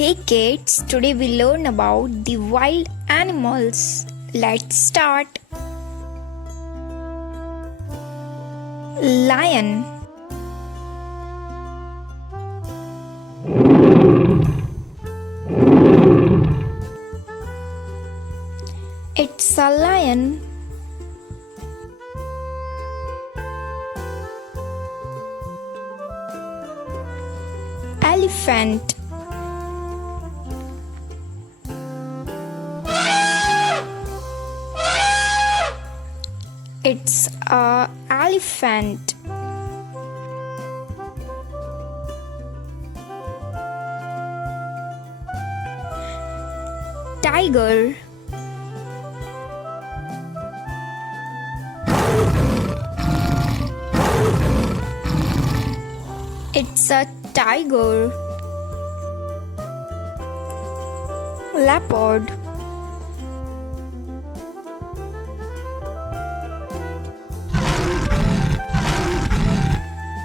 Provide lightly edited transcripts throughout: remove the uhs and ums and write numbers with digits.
Hey kids, today we learn about the wild animals. Let's start. Lion. It's a lion. Elephant. It's a elephant. Tiger. It's a tiger. Leopard.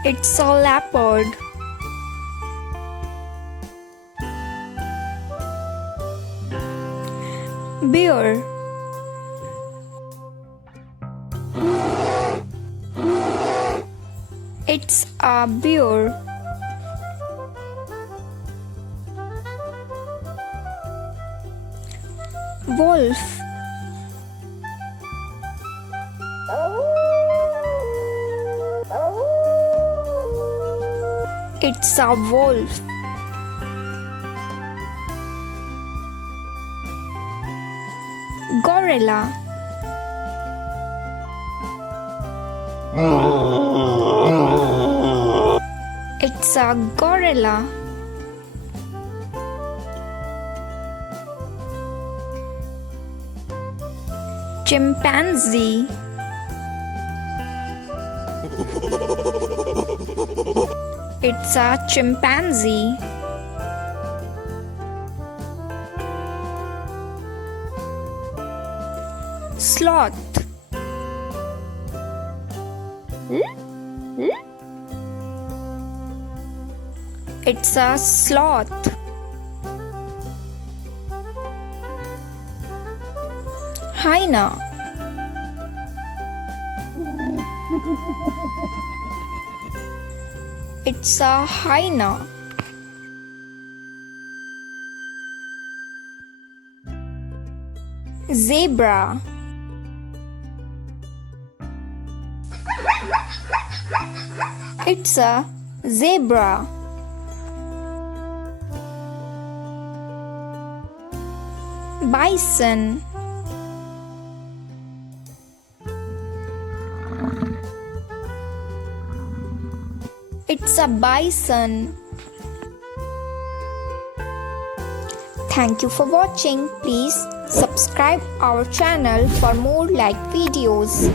It's a leopard. Bear. It's a bear. Wolf. It's a wolf. Gorilla. It's a gorilla. Chimpanzee. It's a chimpanzee. Sloth. It's a sloth. Hyena. It's a hyena. Zebra. It's a zebra. Bison. It's a bison. Thank you for watching. Please subscribe our channel for more like videos.